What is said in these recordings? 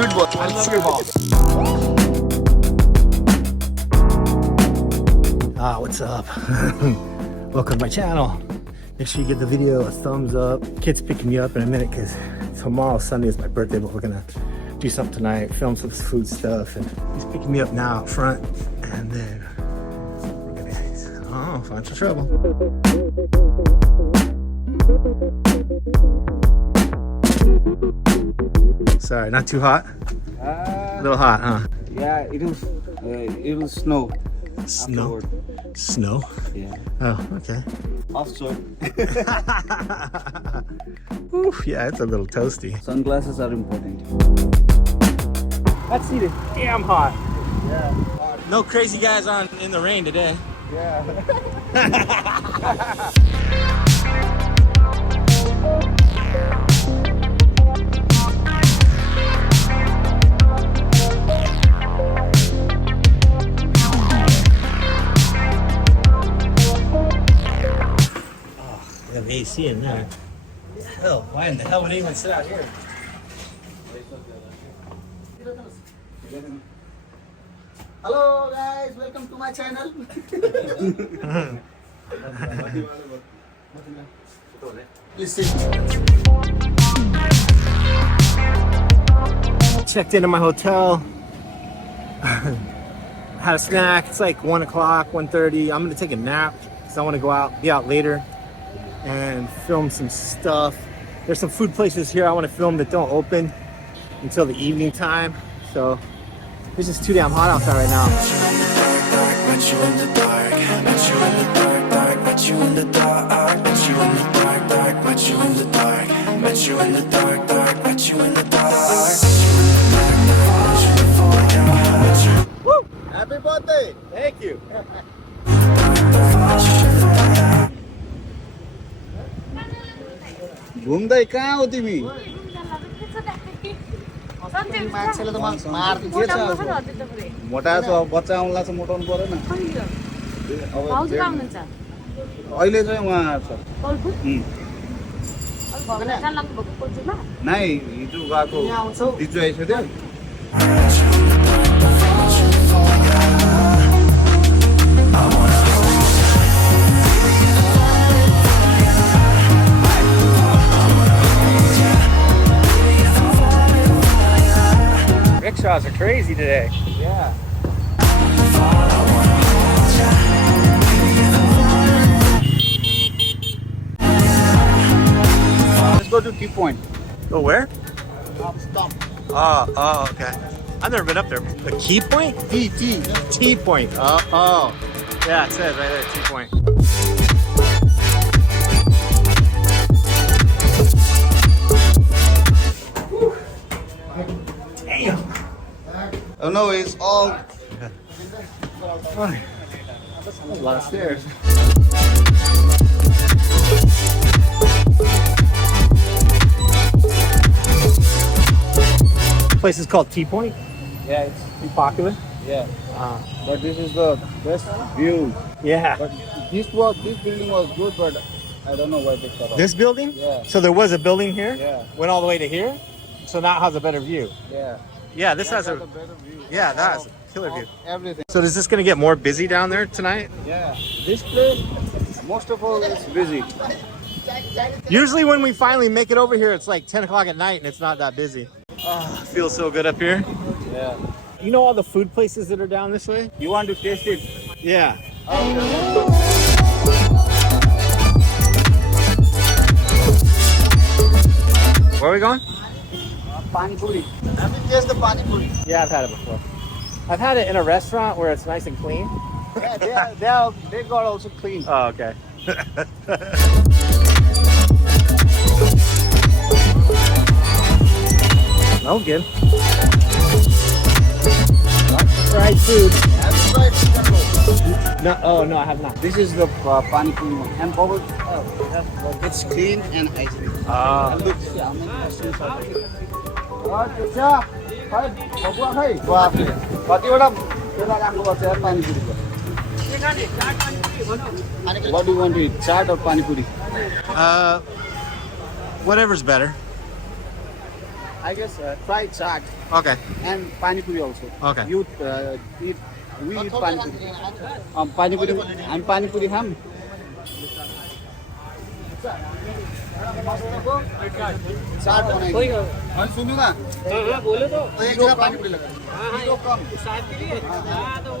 Sweet ball. I love your ball. What's up? Welcome to my channel. Make sure you give the video a thumbs up. Kid's picking me up in a minute because tomorrow, Sunday, is my birthday, but we're gonna do something tonight, film some food stuff, and he's picking me up now up front, and then we're gonna find some trouble. Sorry, not too hot? A little hot, huh? Yeah, it will snow. Snow? Afterward. Snow? Yeah. Oh, okay. Also, Oof, yeah, it's a little toasty. sunglasses are important. Let's see this damn hot. Yeah. No crazy guys on in the rain today. Yeah. We have AC in there. Hell, why in the hell would anyone sit out here? Hello guys, welcome to my channel. Please sit. Checked into my hotel. Had a snack. It's like 1 o'clock, 1:30. I'm gonna take a nap because I want to go out, be out later, and film some stuff. There's some food places here I want to film that don't open until the evening time. So it's just too damn hot outside right now. Met you in the dark, met you in the dark, met you in the dark, met you in the dark, met you in the dark, met you in the dark, met you in the dark. Woo! Happy birthday. Thank you. घुम्दै कहाँ हो तिमी? मान्छेले त मार्दिन्छ के छ? मोटा छ, बच्चा आउला छ, मोटाउनु पर्यो न। अब अहिले चाहिँ उहाँ छ। नाइ, हिजो गएको हिजो आइसक्यो। Rickshaws are crazy today. Yeah. Let's go to Tea Point. Go where? Stump. Oh, okay. I've never been up there. The Key Point? T Point. Oh. Yeah, it says right there, T Point. Damn. Oh no, it's all. That's a lot of stairs. Place is called Tea Point. Yeah, it's Pretty popular. yeah. But this is the best view. Yeah. But this building was good, but I don't know why they cut off. This building? Yeah. So there was a building here? Yeah. Went all the way to here? So now it has a better view. Yeah. Yeah, this has That a better view. yeah, that has a killer view. Everything. So is this gonna get more busy down there tonight? Yeah. This place, most of all, is busy. Usually when we finally make it over here, it's like 10 o'clock at night and it's not that busy. Oh, feels so good up here. Yeah. You know all the food places that are down this way? You want to taste it? Yeah. Where are we going? Pan Puri. Have you tasted the Pan Puri? Yeah, I've had it before. I've had it in a restaurant where it's nice and clean. Yeah, they got also clean. Oh, okay. Smells good. Lots of fried food. Have you tried chicken roll? No, oh no, I have not. This is the Pan Puri one. And bubble. It's clean and icy. Ah. Look, how many mushrooms are there? कतिवटा बेला राख्नुपर्छ यार पानीपुरीको What do you want to eat? Chaat or pani puri? Whatever's better. I guess try chaat Okay. and pani puri also. Okay. You eat, we eat pani puri. Pani puri and pani puri ham. चाट बनाइए अनि सुन्नु न बोलो तो एक जगह पानी पूरी लगा किलो कम साथ में तो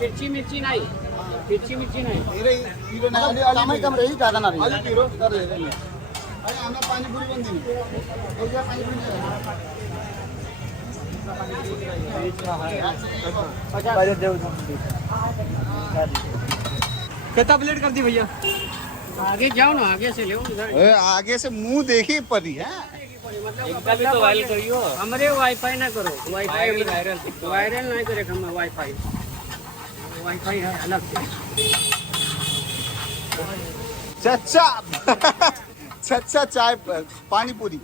मिर्ची मिर्ची नहीं धेरै किलो न अलि अलि कम रही ज्यादा न रही अलि किलो कर ले रहे हैं अरे हमरा पानी पूरी बन दिनु एक जगह पानी पूरी कितना प्लेट कर दी भैया आगे जाओ ना आगे से ले उधर आगे से मुंह देखी पड़ी है मतलब तो वायरल करियो हमारे वाईफाई ना करो वाईफाई वायरल नहीं करे हम वाईफाई है अलग से चच्चा चच्चा चाय पानी पूरी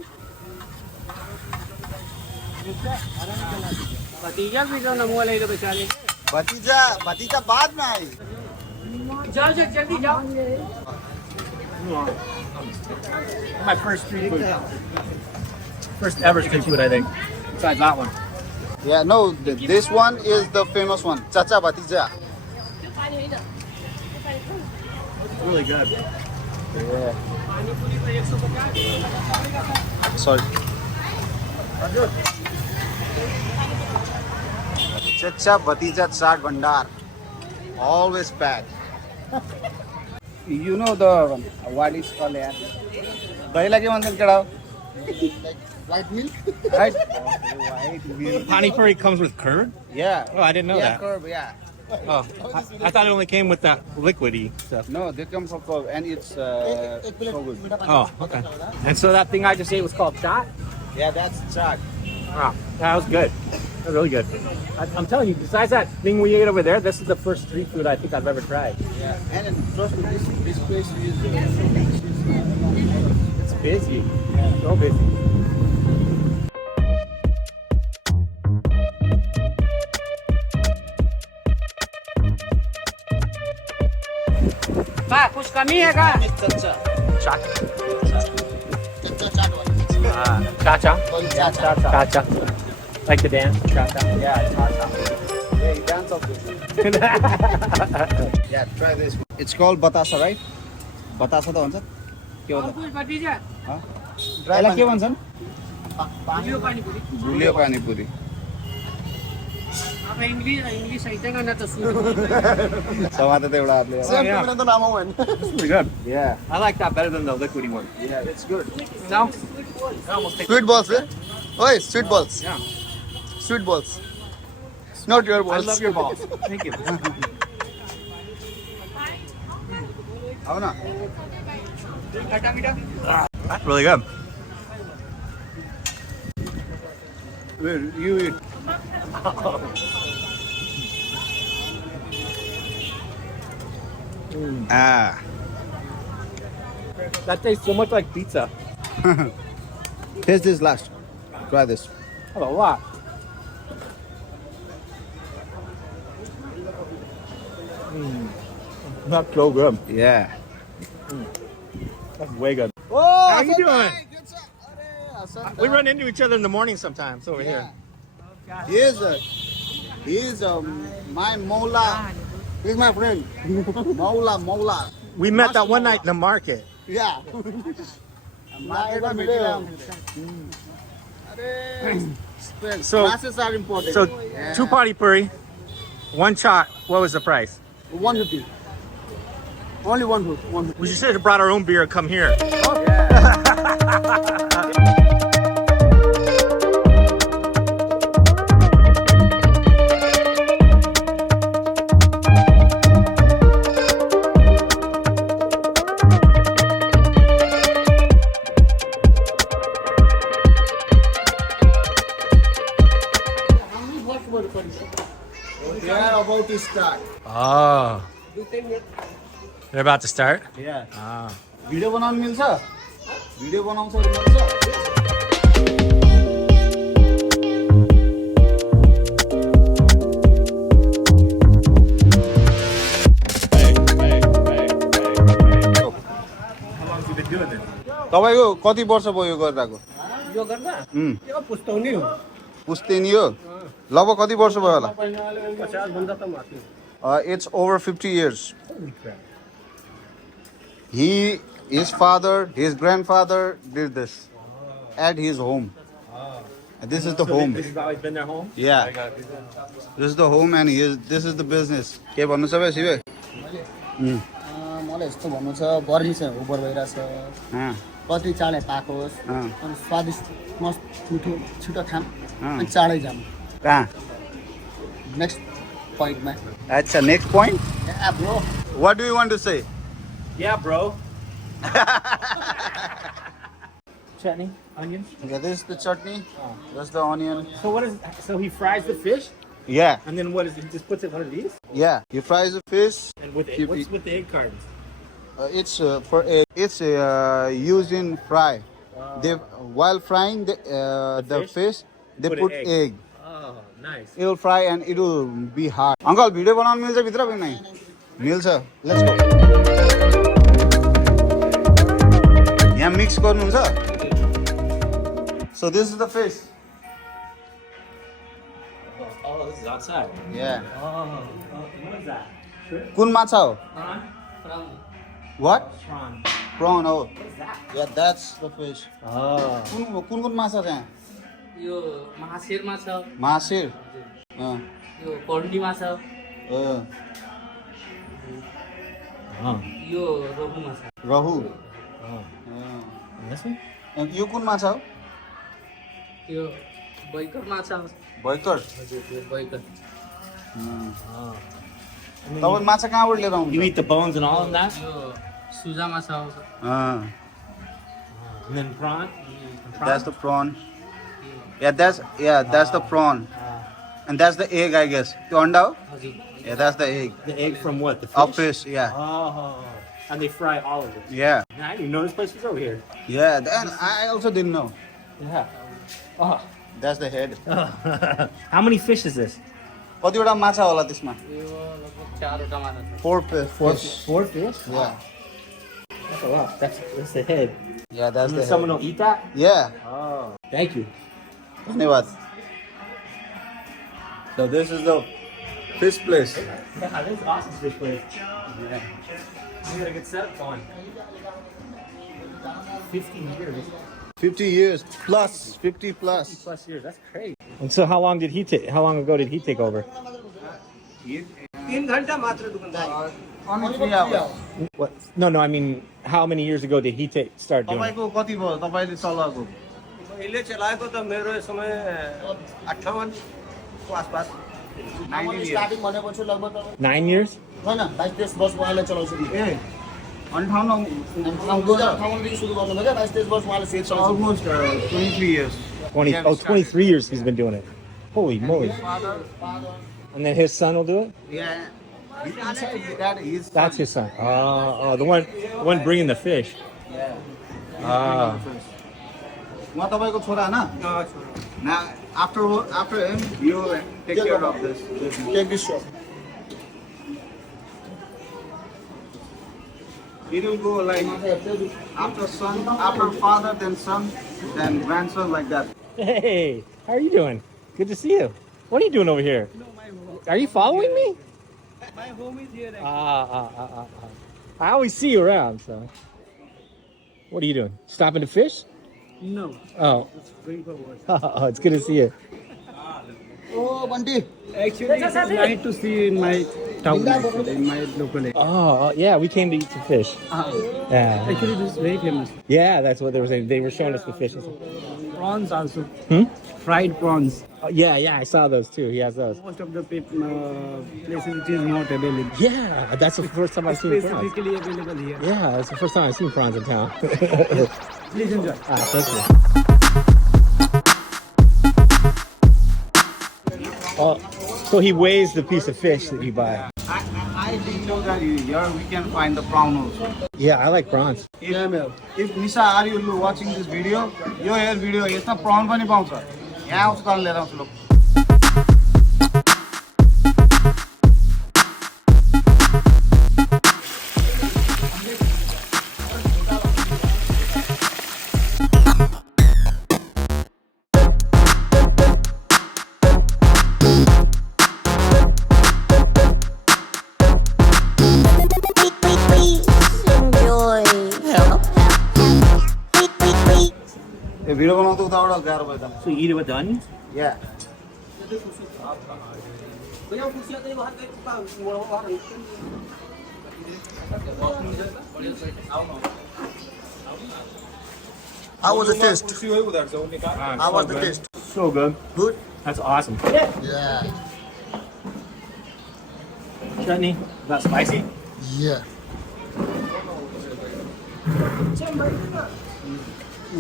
भतीजा भी तो नमो ले लो बेचारे भतीजा बाद में आई जाओ जल्दी जाओ My first street food. First ever street food, I think. Besides that one. Yeah, no, this one is the famous one. Chacha Bhatija. Really good. Yeah. Sorry. Chacha Bhatija Chaat Bhandar. Always packed. You know the what is called here? Dahi ke mansan chadao. White milk. Right? White milk. Pani puri comes with curd? Yeah. Oh, I didn't know Yeah, that. curd, yeah. Oh, I thought it only came with that liquidy stuff. No, they come from curd and it's so good. Oh, okay. And so that thing I just ate was called chaat? Yeah, that's chaat. Wow, that was good. That was really good. I'm telling you, besides that thing we ate over there, this is the first street food I think I've ever tried. Yeah, and trust me, this place is It's busy. So busy. कुछ कमी है का chacha. Chaat. Chacha chaat one. Cha-cha. Chacha. Cha-cha. Like the dance? Cha-cha. Yeah, chacha. Yeah, you dance of this. Yeah, try this one. It's called batasa, right? Batasa to भन्छ के हो और त कुछ भतीजा यसलाई के भन्छन् भुलियो पानी पूरी भुलियो पानी पुरी अब इंग्लिश आइतेगा ना तो सुन समाते त एउटा आपले त नाम हो हैन. It's pretty good. Yeah. I like that better than the liquidy one. Yeah, it's good. No? I almost take Sweet balls, eh? Oi, sweet balls. Yeah. Sweet balls. Not your I balls. love your balls. Thank you. हो न खट्टा मीठा That's really good. You eat. Ah. That tastes so much like pizza. Taste this last. Try this. That's a lot. That's so good. Yeah. That's way good. Oh, How you doing? We run into each other in the morning sometimes over here. He is my Mola. He's my friend. Mola. We met that one night in the market. Yeah. So- Classes are important. So, Yeah. 2 Pani Puri, 1 chaat. What was the price? 150. Only 150. We should have brought our own beer and come here. They are about to start. Oh. They're about to start? Yeah. Ah. Video बनाउनु मिल्छ video बनाउँछ मिल्छ How long have you been doing this? तपाईको कति वर्ष भयो यो गरिरहेको यो गर्दा यो पुस्तौनी हो पुस्ते नि हो लगभग कति वर्ष भयो होला 50 भन्दा त माथि It's over 50 years. Holy crap. His father, his grandfather did this at his home. And this is the home. This has always been their home? Yeah. This is the home and this is the business. के भन्नु छ बे शिवे? मलाई यस्तो भन्नु छ गर्मी चाहिँ ओभर भइरहेछ कति चाँडै पाकोस् अनि स्वादिष्ट मस्त मिठो छिटो खाम अनि चाँडै जाम कहाँ? नेक्स्ट पोइन्टमा अच्छा, next point. Yeah, bro. What do you want to say? Yeah, bro. Chutney, onion. Yeah, this is the chutney. That's the onion. So what is? So he fries the fish, Yeah, and then what is? He just puts it in one of these, yeah. He fries the fish. and with Keep what's it- with the egg cartons? It's for it's used in fry. They while frying the fish, they Put an put egg. egg. Oh, nice. It will fry and it will be hard. Uncle, video बनाउन मिल्छ भित्र कि नहीं? मिल्छ. Let's go. यहाँ mix गर्नुहुन्छ? So this is the fish. Oh, this is outside. Yeah. What is that? कुन माछा हो? Prawn. What? Prawn. Prawn हो. What is that? Yeah, that's the fish. Oh. कुन माछा छ यहाँ? यो महाशिरमा छ महाशिर. यो कर्णीमा छ यो रोहुमा छ रहु. Oh. And this one? यो कुन माछा हो? यो बैकरमा छ भयकर. यो बैकर Oh. तपाईँ माछा कहाँबाट लिएर You आउनुहुन्छ? eat the bones and all of that, यो सुजामा छ and then prawn. That's the prawn. Yeah, that's the prawn. And that's the egg, I guess. त्यो अंडा हो? हजुर Yeah, that's the egg. The egg from what? The fish. Of fish, yeah. Oh. And they fry all of it. Yeah. I didn't even know this place was over here. Yeah, and I also didn't know. Yeah. Oh. That's the head. How many fish is this? कतिवटा माछा होला त्यसमा? यो लगभग 4वटा माछा छ 4 fish. Four fish? Yeah. That's a lot. That's the head. Yeah, that's And the then someone head. will eat that? Yeah. Oh. Thank you. धन्यवाद. So this is the fish place. Yeah, this is awesome fish place. Yeah. We got a good setup going. 50 years. 50 years plus, 50 plus. Plus years. That's crazy. And so how long did he take? How long ago did he take over? Only 3 hours. What? No. I mean, how many years ago did he start doing it? तपाईको कति भयो? तपाईले चलाएको? मैले चलाएको त मेरो समय 58 को आसपास 19 years. स्टार्टिङ भनेपछि लगभग 9 years? होइन 22-23 वर्ष उहाँले चलाउँछ नि ए 58 2058 देखि सुरु गर्नुभयो क्या 22-23 वर्ष उहाँले सेट It's चलाउँछ almost 23 years. 20. Yeah, Oh, we started. 23 years he's been doing it. Holy moly! Father, And then his son will do it. yeah. That is. That's his son. Oh, the one bringing the fish. Ah. उहाँ तपाईको छोरा हैन? Now after him, you take care of this. Take this shot It will go like after son, after father, then son, then grandson, like that. Hey, how are you doing? Good to see you. What are you doing over here? Are you following me? My home is here. I always see you around, so. What are you doing? Stopping to fish? No, Oh. going for what? Oh, it's good to see you. ओ Bunty Actually, it's nice to see in my town, actually, in my local area. Oh, yeah, we came to eat some fish. Yeah. Actually, this is very famous. Yeah, that's what they were saying. They were showing us the fish. Prawns also. Hmm? Fried prawns. Oh, yeah, I saw those too. He has those. Most of the places it is not available. Yeah, that's the first time I've seen prawns. Specifically available here. Yeah, that's the first time I've seen prawns in town. Please enjoy. Thank you. Oh, so he weighs the piece of fish that you buy. I didn't know that here we can find the prawn also. Yeah, I like prawns. If Nisha, are you watching this video? यो हेयर video यसमा prawn पनि पाउँछ. यहाँ आउँछ तर लिएर आउँछ लोक. उतावड़ा गाह्रो भयो त So you eat it with the onions? Yeah. How was the taste? How was the taste? So good. Good? That's awesome. Yeah. Chutney, not spicy. Yeah.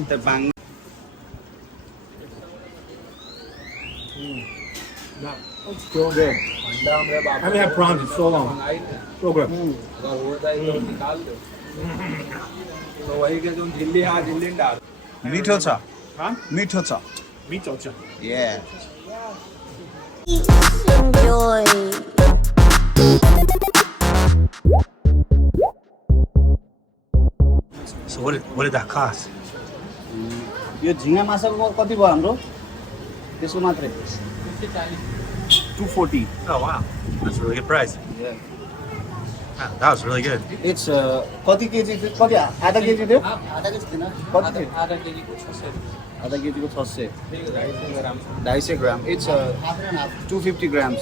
The bang. So good. I haven't had prawns in so long. So good. मिठो छ Huh? मिठो छ Meat torture. Yeah. Enjoy. So what did that cost? यो झिङ्गा माछाको कति भयो हाम्रो त्यसको मात्रै 240. Oh wow, that's a really good price. Yeah. Wow, that was really good. It's कति केजी कति आधा केजी थियो आधा केजी थिएन कति थियो आधा केजीको 600 250 ग्राम It's half and half 250 grams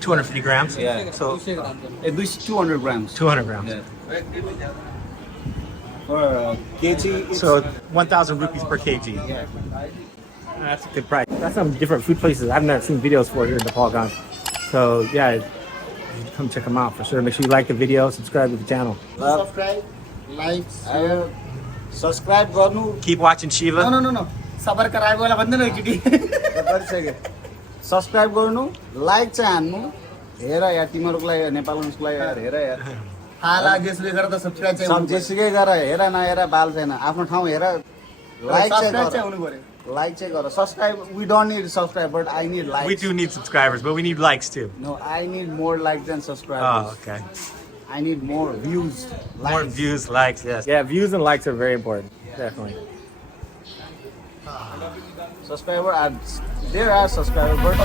250 grams. Yeah. So 200 grams 200 grams. Yeah. For kg it's, So 1,000 rupees per kg. yeah. That's a good price. That's some different food places I've never seen videos for here in Nepalgunj. So yeah, you should come check them out for sure. Make sure you like the video, subscribe to the channel. Subscribe like अब subscribe गर्नु Keep watching Shiva. No no no सबर कराएको बेला भन्दैन एकचोटि गरिसके subscribe गर्नु like चाहिँ हान्नु हेर यार तिमीहरूको लागि नेपालको लागि यार हेर यार थाहा लागेसले गर्दा त सब्सक्राइब चाहिँ सब जेसुकै गर हेर नहेर बाल छैन आफ्नो ठाउँ हेर लाइक सब्सक्राइब चाहिँ चाहिँ हुनु पर्यो लाइक चाहिँ गर subscribe we don't need subscribe but I need like We do need subscribers, but we need likes too. No I need more like then Oh, subscribers okay. I need more views More views, likes, yes. Yeah, views and likes are very important. Definitely. subscriber are there are subscribers but